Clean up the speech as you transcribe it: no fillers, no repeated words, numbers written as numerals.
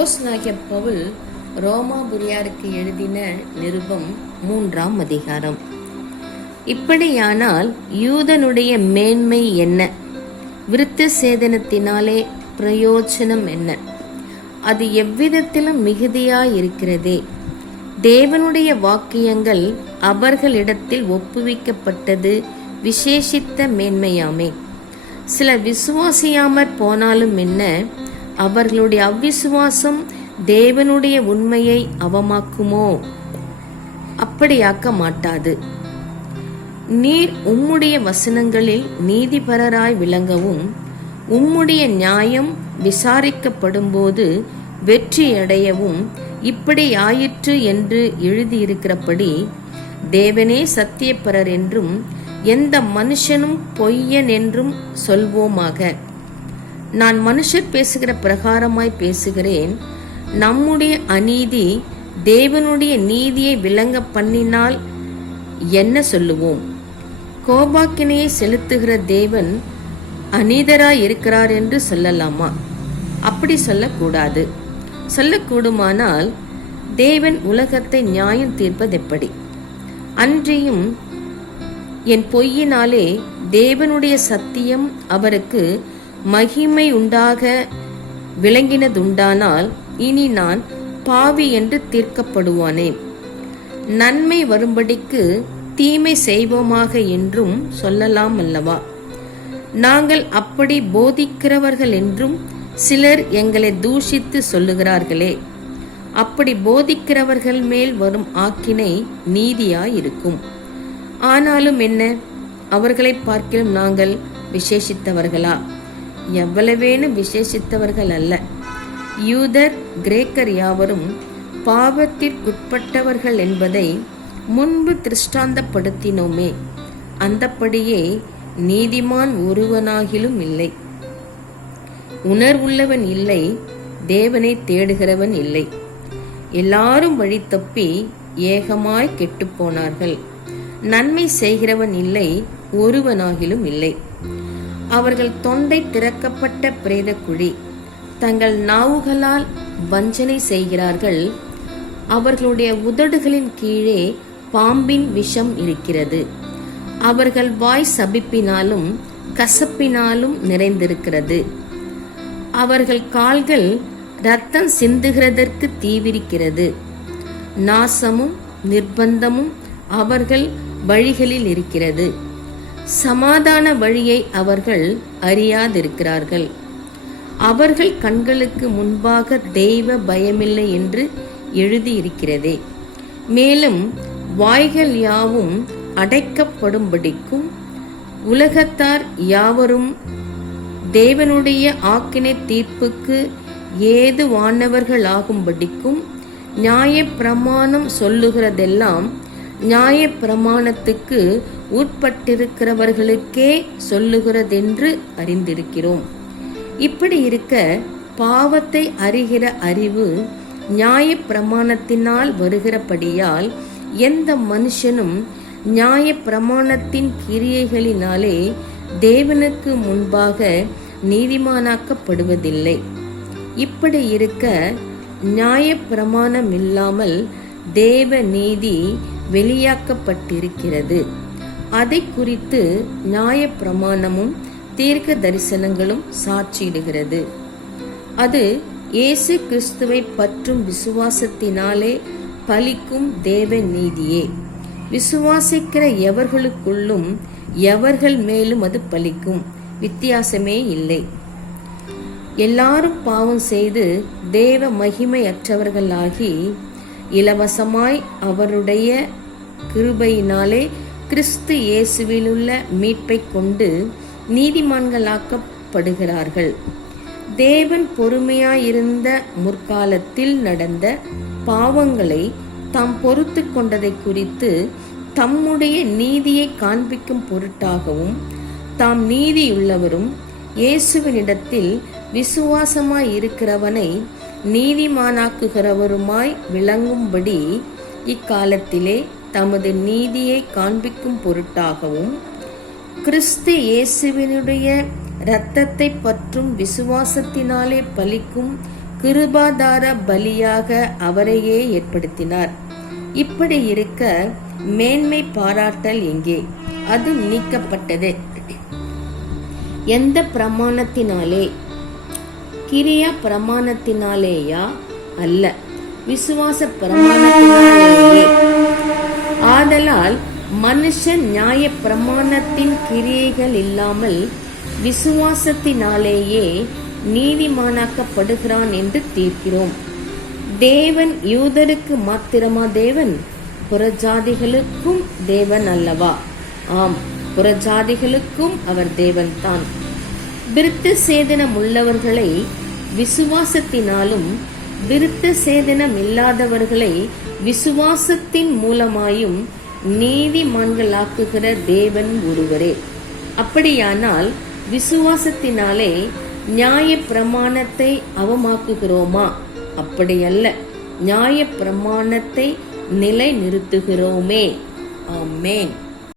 அப்போஸ்தலனாகிய பவுல் ரோமாபுரியாருக்கு எழுதின நிருபம் 3ஆம் அதிகாரம். இப்படியானால் யூதனுடைய மேன்மை என்ன? விருத்த சேதனத்தினாலே பிரயோஜனம் என்ன? அது எவ்விதத்திலும் மிகுதியாயிருக்கிறதே. தேவனுடைய வாக்கியங்கள் அவர்களிடத்தில் ஒப்புவிக்கப்பட்டது விசேஷித்த மேன்மையாமே. சில விசுவாசியாமற் போனாலும் என்ன, அவர்களுடைய அவ்விசுவாசம் தேவனுடைய உண்மையை அவமாக்குமோ? அப்படியாக்க மாட்டாது. நீர் உம்முடைய வசனங்களில் நீதிபரராய் விளங்கவும் உம்முடைய நியாயம் விசாரிக்கப்படும்போது வெற்றியடையவும் இப்படி ஆயிற்று என்று எழுதியிருக்கிறபடி தேவனே சத்தியப்பரர் என்றும் எந்த மனுஷனும் பொய்யன் என்றும் சொல்வோமாக. நான் மனுஷர் பேசுகிற பிரகாரமாய் பேசுகிறேன். நம்முடைய அநீதி தேவனுடைய நீதியை விளங்க பண்ணினால் என்ன சொல்லுவோம்? கோபாக்கினையை செலுத்துகிற தேவன் அநீதராய் இருக்கிறார் என்று சொல்லலாமா? அப்படி சொல்லக்கூடாது. சொல்லக்கூடுமானால் தேவன் உலகத்தை நியாயம் தீர்ப்பதெப்படி? அன்றியும் என் பொய்யினாலே தேவனுடைய சத்தியம் அவருக்கு மகிமை உண்டாக விளங்கினதுண்டானால் இனி நான் பாவி என்று தீர்க்கப்படுவானேன். நன்மை வரும்படிக்கு தீமை செய்வோமாக என்றும் சொல்லலாம் அல்லவா? நாங்கள் அப்படி போதிக்கிறவர்கள் என்றும் சிலர் எங்களை தூஷித்து சொல்லுகிறார்களே. அப்படி போதிக்கிறவர்கள் மேல் வரும் ஆக்கினை நீதியாயிருக்கும். ஆனாலும் என்ன, அவர்களை பார்க்கிலும் நாங்கள் விசேஷித்தவர்களா? எவ்வளவேனும் விசேஷித்தவர்கள் அல்ல. யூதர் கிரேக்கர் யாவரும் பாவத்திற்குட்பட்டவர்கள் என்பதை முன்பு திருஷ்டாந்தப்படுத்தினோமே. அந்தப்படியே நீதிமான் ஒருவனாகிலும் இல்லை, உணர்வுள்ளவன் இல்லை, தேவனை தேடுகிறவன் இல்லை. எல்லாரும் வழி தப்பி ஏகமாய் கெட்டுப்போனார்கள். நன்மை செய்கிறவன் இல்லை, ஒருவனாகிலும் இல்லை. அவர்கள் தொண்டை திறக்கப்பட்ட பிரேத குழி. தங்கள் நாவுகளால் வஞ்சனை செய்கிறார்கள். அவர்களுடைய உதடுகளின் கீழே பாம்பின் விஷம் இருக்கிறது. அவர்கள் வாய் சபிப்பினாலும் கசப்பினாலும் நிறைந்திருக்கிறது. அவர்கள் கால்கள் இரத்தம் சிந்துகிறதற்கு தீவிரிக்கிறது. நாசமும் நிர்பந்தமும் அவர்கள் வழிகளில் இருக்கிறது. சமாதான வழியை அவர்கள் அறியாதிருக்கிறார்கள். அவர்கள் கண்களுக்கு முன்பாக தெய்வ பயமில்லை என்று எழுதியிருக்கிறதே. மேலும் வாய்கள் யாவும் அடைக்கப்படும்படிக்கும் உலகத்தார் யாவரும் தேவனுடைய ஆக்கினை தீர்ப்புக்கு ஏதுவானவர்கள் ஆகும்படிக்கும் நியாய பிரமாணம் சொல்லுகிறதெல்லாம் நியாய பிரமாணத்துக்கு உட்பட்டிருக்கிறவர்களுக்கே சொல்லுகிறதென்று அறிந்திருக்கிறோம். இப்படி இருக்க பாவத்தை அறிகிற அறிவு நியாய பிரமாணத்தினால் வருகிறபடியால் எந்த மனுஷனும் நியாய பிரமாணத்தின் கிரியைகளினாலே தேவனுக்கு முன்பாக நீதிமானாக்கப்படுவதில்லை. இப்படி இருக்க நியாய பிரமாணம் இல்லாமல் தேவ நீதி வெளியாக்கப்பட்டிருக்கிறது. அதை குறித்து நியாய பிரமாணமும் தீர்க்க தரிசனங்களும் சாட்சியிடுகிறது. அது இயேசு கிறிஸ்துவை பற்றும் விசுவாசத்தினாலே பலிக்கும் தேவ நீதியே. விசுவாசிக்கிற எவர்களுக்குள்ளும் எவர்கள் மேலும் அது பலிக்கும், வித்தியாசமே இல்லை. எல்லாரும் பாவம் செய்து தேவ மகிமையற்றவர்களாகி இலவசமாய் அவருடைய கிருபையினாலே கிறிஸ்து இயேசுவிலுள்ள மீட்பை கொண்டு நீதிமான்களாக்கப்படுகிறார்கள். தேவன் பொறுமையாயிருந்த முற்காலத்தில் நடந்த பாவங்களை தாம் பொறுத்து கொண்டதை குறித்து தம்முடைய நீதியை காண்பிக்கும் பொருட்டாகவும் தாம் நீதியுள்ளவரும் இயேசுவினிடத்தில் விசுவாசமாய் இருக்கிறவனை நீதிமானாக்குகிறவருமாய் விளங்கும்படி இக்காலத்திலே தமது நீதியை காண்பிக்கும் பொருட்டாகவும் கிறிஸ்து இயேசுவினுடைய இரத்தத்தை பற்றும் விசுவாசத்தினாலே பலிக்கும் கிருபாதார பலியாக அவரையே ஏற்படுத்தினார். இப்படி இருக்க மேன்மை பாராட்டல் எங்கே? அது நீக்கப்பட்டது. எந்த பிரமாணத்தினாலே? கிரியா பிரமாணத்தினாலேயா? அல்ல, விசுவாச பிரமாணத்தினாலேயே. ஆதலால் மனுஷன் நியாய பிரமாணத்தின் கிரியைகள் இல்லாமல் விசுவாசத்தினாலேயே நீதிமானாக்கப்படுகிறான் என்று தீர்க்கிறோம். தேவன் யூதருக்கு மாத்திரமா தேவன்? புறஜாதிகளுக்கும் தேவன் அல்லவா? ஆம், புறஜாதிகளுக்கும் அவர் தேவன்தான். விருத்த சேதனம் உள்ளவர்களை விசுவாசத்தினாலும் விருத்த சேதனம் இல்லாதவர்களை விசுவாசத்தின் மூலமாயும் நீதிமான்களாக்குகிற தேவன் ஒருவரே. அப்படியானால் விசுவாசத்தினாலே நியாய பிரமாணத்தை அவமாக்குகிறோமா? அப்படியல்ல, நியாய பிரமாணத்தை நிலை நிறுத்துகிறோமே. ஆமென்.